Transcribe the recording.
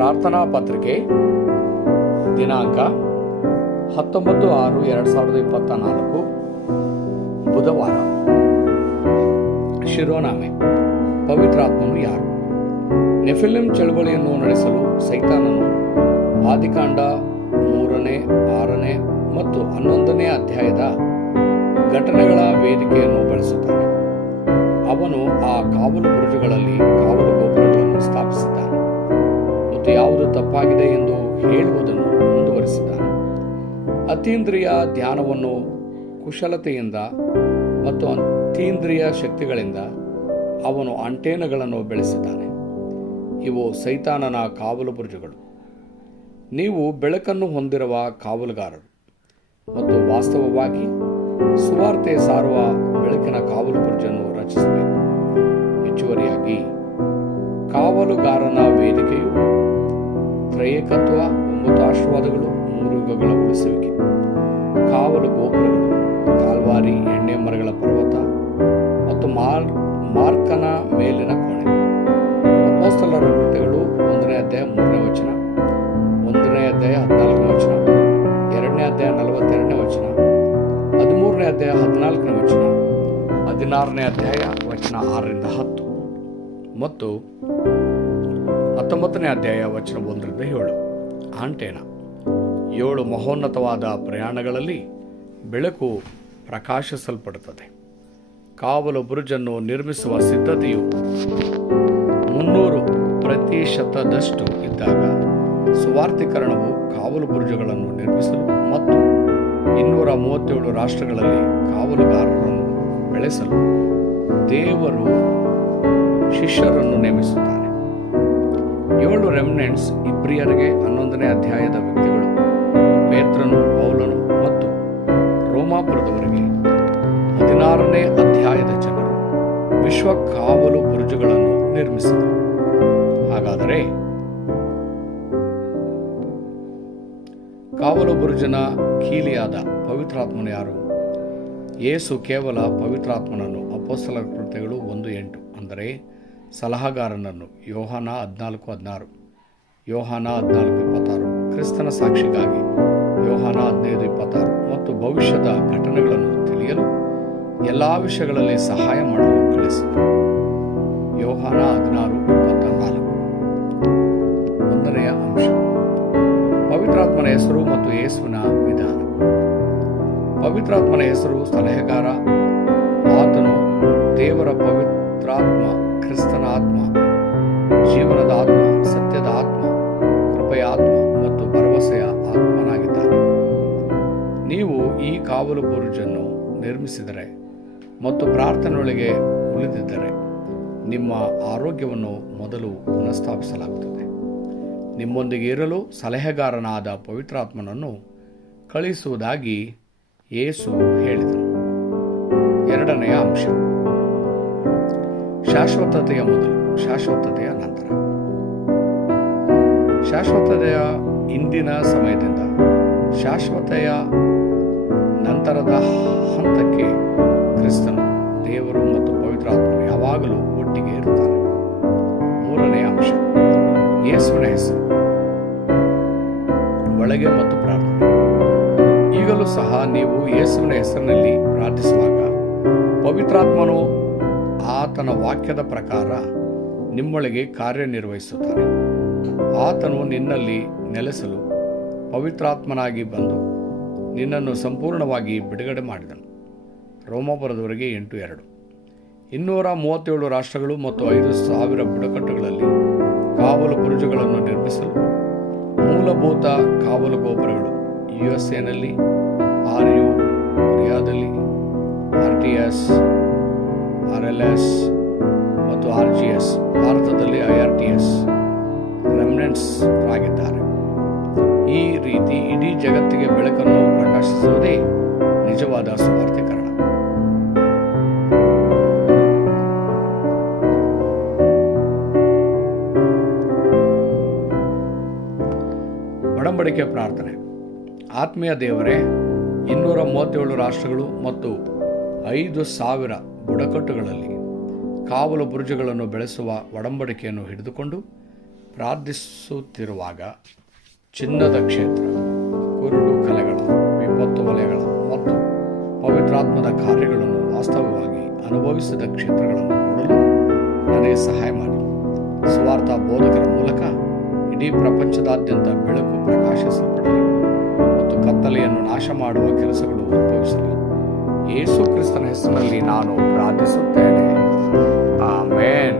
ಪ್ರಾರ್ಥನಾ ಪತ್ರಿಕೆ, ದಿನಾಂಕ ಹತ್ತೊಂಬತ್ತು ಆರು ಎರಡು ಸಾವಿರದ ಇಪ್ಪತ್ತ ನಾಲ್ಕು ಬುಧವಾರ. ಶಿರೋನಾಮೆ. ಪವಿತ್ರಾತ್ಮನು ಯಾರು? ನೆಫಿಲಿಂ ಚಳವಳಿಯನ್ನು ನಡೆಸಲು ಸೈತಾನನು ಆದಿಕಾಂಡ ಮೂರನೇ, ಆರನೇ ಮತ್ತು ಹನ್ನೊಂದನೇ ಅಧ್ಯಾಯದ ಘಟನೆಗಳ ವೇದಿಕೆಯನ್ನು ಬಳಸುತ್ತಾನೆ. ಅವನು ಆ ಕಾವಲು ಬುರುಜುಗಳಲ್ಲಿ ಕಾವಲು ಗೋಪುರಗಳನ್ನು ಸ್ಥಾಪಿಸಿದ್ದಾನೆ. ಮತ್ತು ಯಾವುದು ತಪ್ಪಾಗಿದೆ ಎಂದು ಹೇಳುವುದನ್ನು ಮುಂದುವರಿಸಿದ್ದಾನೆ. ಅತೀಂದ್ರಿಯ ಧ್ಯಾನವನ್ನು ಕುಶಲತೆಯಿಂದ ಮತ್ತು ಅತೀಂದ್ರಿಯ ಶಕ್ತಿಗಳಿಂದ ಅವನು ಅಂಟೇನಗಳನ್ನು ಬೆಳೆಸಿದ್ದಾನೆ. ಇವು ಸೈತಾನನ ಕಾವಲು ಬುರುಜುಗಳು ನೀವು ಬೆಳಕನ್ನು ಹೊಂದಿರುವ ಕಾವಲುಗಾರರು ಮತ್ತು ವಾಸ್ತವವಾಗಿ ಸುವಾರ್ತೆ ಸಾರುವ ಬೆಳಕಿನ ಕಾವಲು ಬುರ್ಜನ್ನು ರಚಿಸಬೇಕು ಹೆಚ್ಚುವರಿಯಾಗಿ, ಕಾವಲುಗಾರನ ವೇದಿಕೆಯು ತ್ರಯೇಕತ್ವ ಒಂಬತ್ತು ಆಶೀರ್ವಾದಗಳು ಮೂರು ಯುಗಗಳ ಉಳಿಸುವಿಕೆ. ಕಾವಲು ಗೋಪುರಗಳು, ಕಾಲ್ವಾರಿ ಎಣ್ಣೆ ಮರಗಳ ಪರ್ವತ ಮತ್ತು ಮಾರ್ ಮಾರ್ಕನ ಮೇಲಿನ ಕೋಣೆ. ಅಪೋಸ್ತಲರ ಕೃತ್ಯಗಳು ಒಂದನೇ ಅಧ್ಯಾಯ ಮೂರನೇ ವಚನ, ಒಂದನೇ ಅಧ್ಯಾಯ ಹದಿನಾಲ್ಕನೇ ವಚನ, ಎರಡನೇ ಅಧ್ಯಾಯ ನಲವತ್ತೆರಡನೇ ವಚನ, ಹದಿಮೂರನೇ ಅಧ್ಯಾಯ ಹದಿನಾಲ್ಕನೇ ವಚನ, ಹದಿನಾರನೇ ಅಧ್ಯಾಯ ವಚನ ಆರರಿಂದ ಹತ್ತು. ಮತ್ತು ಹತ್ತೊಂಬತ್ತನೇ ಅಧ್ಯಾಯ ವಚನ ಒಂದರಿಂದ ಏಳು. ಆಂಟೇನ, ಏಳು ಮಹೋನ್ನತವಾದ ಪ್ರಯಾಣಗಳಲ್ಲಿ ಬೆಳಕು ಪ್ರಕಾಶಿಸಲ್ಪಡುತ್ತದೆ. ಕಾವಲು ಬುರುಜನ್ನು ನಿರ್ಮಿಸುವ ಸಿದ್ಧತೆಯು ಮುನ್ನೂರು ಪ್ರತಿಶತದಷ್ಟು ಇದ್ದಾಗ ಸುವಾರ್ಥೀಕರಣವು ಕಾವಲು ಬುರುಜುಗಳನ್ನು ನಿರ್ಮಿಸಲು ಮತ್ತು ಇನ್ನೂರ ಮೂವತ್ತೇಳು ರಾಷ್ಟ್ರಗಳಲ್ಲಿ ಕಾವಲುಗಾರರನ್ನು ಬೆಳೆಸಲು ದೇವರು ಶಿಷ್ಯರನ್ನು ನೇಮಿಸುತ್ತಾನೆ ಏಳು ರೆಮ್ನೆಂಟ್ಸ್ ಇಬ್ರಿಯರಿಗೆ ಹನ್ನೊಂದನೇ ಅಧ್ಯಾಯದ ವ್ಯಕ್ತಿಗಳು, ಪೇತ್ರನು, ಪೌಲನು ಮತ್ತು ರೋಮಾಪುರದವರಿಗೆ ಹದಿನಾರನೇ ಅಧ್ಯಾಯದ ಜನರು ವಿಶ್ವ ಕಾವಲು ಬುರುಜುಗಳನ್ನು ನಿರ್ಮಿಸಿದರು. ಹಾಗಾದರೆ ಕಾವಲು ಬುರುಜನ ಕೀಲಿಯಾದ ಪವಿತ್ರಾತ್ಮನು ಯಾರು? ಯೇಸು ಕೇವಲ ಪವಿತ್ರಾತ್ಮನನ್ನು ಅಪೋಸ್ತಲ ಕೃತ್ಯಗಳು ಒಂದು ಎಂಟು. ಅಂದರೆ ಸಲಹಾಗಾರನನ್ನು ಯೋಹಾನ ಹದಿನಾಲ್ಕು ಹದಿನಾರು, ಯೋಹಾನ ಹದಿನಾಲ್ಕು ಇಪ್ಪತ್ತಾರು. ಕ್ರಿಸ್ತನ ಸಾಕ್ಷಿಗಾಗಿ ಯೋಹಾನ ಹದಿನೈದು ಇಪ್ಪತ್ತಾರು. ಮತ್ತು ಭವಿಷ್ಯದ ಘಟನೆಗಳನ್ನು ತಿಳಿಯಲು ಎಲ್ಲ ವಿಷಯಗಳಲ್ಲಿ ಸಹಾಯ ಮಾಡಲು ಕಳಿಸಿದರು ಯೋಹಾನ ಹದಿನಾರು ಇಪ್ಪತ್ತ ನಾಲ್ಕು ಒಂದನೆಯ ಅಂಶ. ಪವಿತ್ರಾತ್ಮನ ಹೆಸರು ಮತ್ತು ಯೇಸುವಿನ ವಿಧಾನ. ಪವಿತ್ರಾತ್ಮನ ಹೆಸರು ಸಲಹೆಗಾರ. ಆತನು ದೇವರ ಪವಿತ್ರಾತ್ಮ ಕ್ರಿಸ್ತನ ಆತ್ಮ, ಜೀವನದ ಆತ್ಮ, ಸತ್ಯದ ಆತ್ಮ, ಕೃಪೆಯ ಆತ್ಮ ಮತ್ತು ಭರವಸೆಯ ಆತ್ಮನಾಗಿದ್ದಾನೆ. ನೀವು ಈ ಕಾವಲು ಬುರುಜನ್ನು ನಿರ್ಮಿಸಿದರೆ ಮತ್ತು ಪ್ರಾರ್ಥನೆಯೊಳಗೆ ಉಳಿದಿದ್ದರೆ ನಿಮ್ಮ ಆರೋಗ್ಯವನ್ನು ಮೊದಲು ಪುನಃಸ್ಥಾಪಿಸಲಾಗುತ್ತದೆ. ನಿಮ್ಮೊಂದಿಗೆ ಇರಲು ಸಲಹೆಗಾರನಾದ ಪವಿತ್ರಾತ್ಮನನ್ನು ಕಳಿಸುವುದಾಗಿ ಯೇಸು ಹೇಳಿದರು ಎರಡನೆಯ ಅಂಶ. ಶಾಶ್ವತತೆಯ ಮೊದಲು, ಶಾಶ್ವತತೆಯ ನಂತರ. ಶಾಶ್ವತತೆಯ ಇಂದಿನ ಸಮಯದಿಂದ ಶಾಶ್ವತೆಯ ನಂತರದ ಹಂತಕ್ಕೆ ಕ್ರಿಸ್ತನು ದೇವರು ಮತ್ತು ಪವಿತ್ರಾತ್ಮನು ಯಾವಾಗಲೂ ಒಟ್ಟಿಗೆ ಇರುತ್ತಾರೆ. ಮೂರನೇ ಅಂಶ, ಯೇಸುವಿನ ಹೆಸರು. ಒಳಗೆ ಮತ್ತು ಪ್ರಾರ್ಥನೆ. ಈಗಲೂ ಸಹ ನೀವು ಯೇಸುವಿನ ಹೆಸರಿನಲ್ಲಿ ಪ್ರಾರ್ಥಿಸುವಾಗ ಪವಿತ್ರಾತ್ಮನು ಆತನ ವಾಕ್ಯದ ಪ್ರಕಾರ ನಿಮ್ಮೊಳಗೆ ಕಾರ್ಯನಿರ್ವಹಿಸುತ್ತಾನೆ ಆತನು ನಿನ್ನಲ್ಲಿ ನೆಲೆಸಲು ಪವಿತ್ರಾತ್ಮನಾಗಿ ಬಂದು ನಿನ್ನನ್ನು ಸಂಪೂರ್ಣವಾಗಿ ಬಿಡುಗಡೆ ಮಾಡಿದನು. ರೋಮಾಪುರದವರೆಗೆ ಎಂಟು ಎರಡು. ಇನ್ನೂರ ಮೂವತ್ತೇಳು ರಾಷ್ಟ್ರಗಳು ಮತ್ತು ಐದು ಸಾವಿರ ಬುಡಕಟ್ಟುಗಳಲ್ಲಿ ಕಾವಲು ಬುರುಜುಗಳನ್ನು ನಿರ್ಮಿಸಲು ಮೂಲಭೂತ ಕಾವಲು ಗೋಪುರಗಳು U S ಎನಲ್ಲಿ R U R T S R L S ಮತ್ತು ಆರ್ ಜಿ ಎಸ್ ಭಾರತದಲ್ಲಿ I R T S remnants ಆಗಿದ್ದಾರೆ. ಈ ರೀತಿ ಇಡೀ ಜಗತ್ತಿಗೆ ಬೆಳಕನ್ನು ಪ್ರಕಾಶಿಸುವುದೇ ನಿಜವಾದ ಸುವಾರ್ಥೀಕರಣ. ಒಡಂಬಡಿಕೆ ಪ್ರಾರ್ಥನೆ. ಆತ್ಮೀಯ ದೇವರೇ, ಇನ್ನೂರ ಮೂವತ್ತೇಳು ರಾಷ್ಟ್ರಗಳು ಮತ್ತು ಐದು ಸಾವಿರ ಬುಡಕಟ್ಟುಗಳಲ್ಲಿ ಕಾವಲು ಬುರುಜುಗಳನ್ನು ಬೆಳೆಸುವ ಒಡಂಬಡಿಕೆಯನ್ನು ಹಿಡಿದುಕೊಂಡು ಪ್ರಾರ್ಥಿಸುತ್ತಿರುವಾಗ ಚಿನ್ನದ ಕ್ಷೇತ್ರ, ಕುರುಡು ಕಲೆಗಳು, ವಿಪತ್ತು ವಲಯಗಳು ಮತ್ತು ಪವಿತ್ರಾತ್ಮದ ಕಾರ್ಯಗಳನ್ನು ವಾಸ್ತವವಾಗಿ ಅನುಭವಿಸಿದ ಕ್ಷೇತ್ರಗಳನ್ನು ನೋಡಲು ನನಗೆ ಸಹಾಯ ಮಾಡಿ. ಸ್ವಾರ್ಥ ಬೋಧಕರ ಮೂಲಕ ಇಡೀ ಪ್ರಪಂಚದಾದ್ಯಂತ ಬೆಳಕು ಪ್ರಕಾಶಿಸಲ್ಪಡಲಿ ಮತ್ತು ಕತ್ತಲೆಯನ್ನು ನಾಶ ಮಾಡುವ ಕೆಲಸಗಳು ಉದ್ಭವಿಸಲಿ. ಯೇಸು ಕ್ರಿಸ್ತನ ಹೆಸರಿನಲ್ಲಿ ನಾನು ಪ್ರಾರ್ಥಿಸುತ್ತೇನೆ. ಆಮೇನ್.